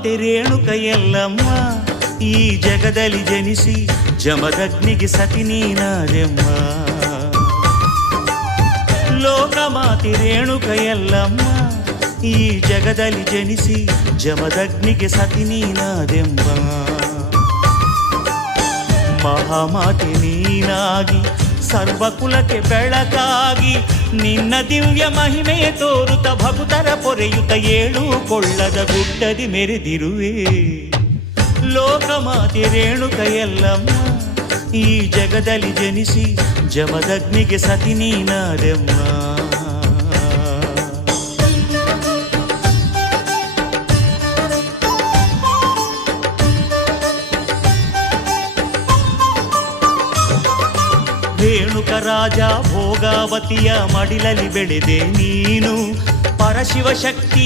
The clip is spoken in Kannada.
ಮಾತೆ ರೇಣುಕ ಎಲ್ಲಮ್ಮ ಈ ಜಗದಲ್ಲಿ ಜನಿಸಿ ಜಮದಗ್ನಿಗೆ ಸತಿ ನೀನಾದೆಮ್ಮ. ಲೋಕಮಾತೆ ರೇಣುಕ ಎಲ್ಲಮ್ಮ ಈ ಜಗದಲ್ಲಿ ಜನಿಸಿ ಜಮದಗ್ನಿಗೆ ಸತಿ ನೀನಾದೆಮ್ಮ. ಮಹಾಮಾತೆ ನೀನಾಗಿ ಸರ್ವಕುಲಕ್ಕೆ ಬೆಳಕಾಗಿ ನಿನ್ನ ದಿವ್ಯ ಮಹಿಮೆಯ ತೋರುತ್ತ ಭಕ್ತರ ಪೊರೆಯುತ್ತ ಏಳು ಕೊಳ್ಳದ ಗುಡ್ಡದಿ ಮೆರೆದಿರುವೆ. ಲೋಕಮಾತೆ ರೇಣುಕ ಎಲ್ಲಮ್ಮ ಈ ಜಗದಲ್ಲಿ ಜನಿಸಿ ಜಮದಗ್ನಿಗೆ ಸತಿ ನೀನಾದೆಮ್ಮ. ರೇಣುಕ ರಾಜ ಭೋಗಾವತಿಯ ಮಡಿಲಲ್ಲಿ ಬೆಳೆದೆ ನೀನು. ಪರಶಿವ ಶಕ್ತಿ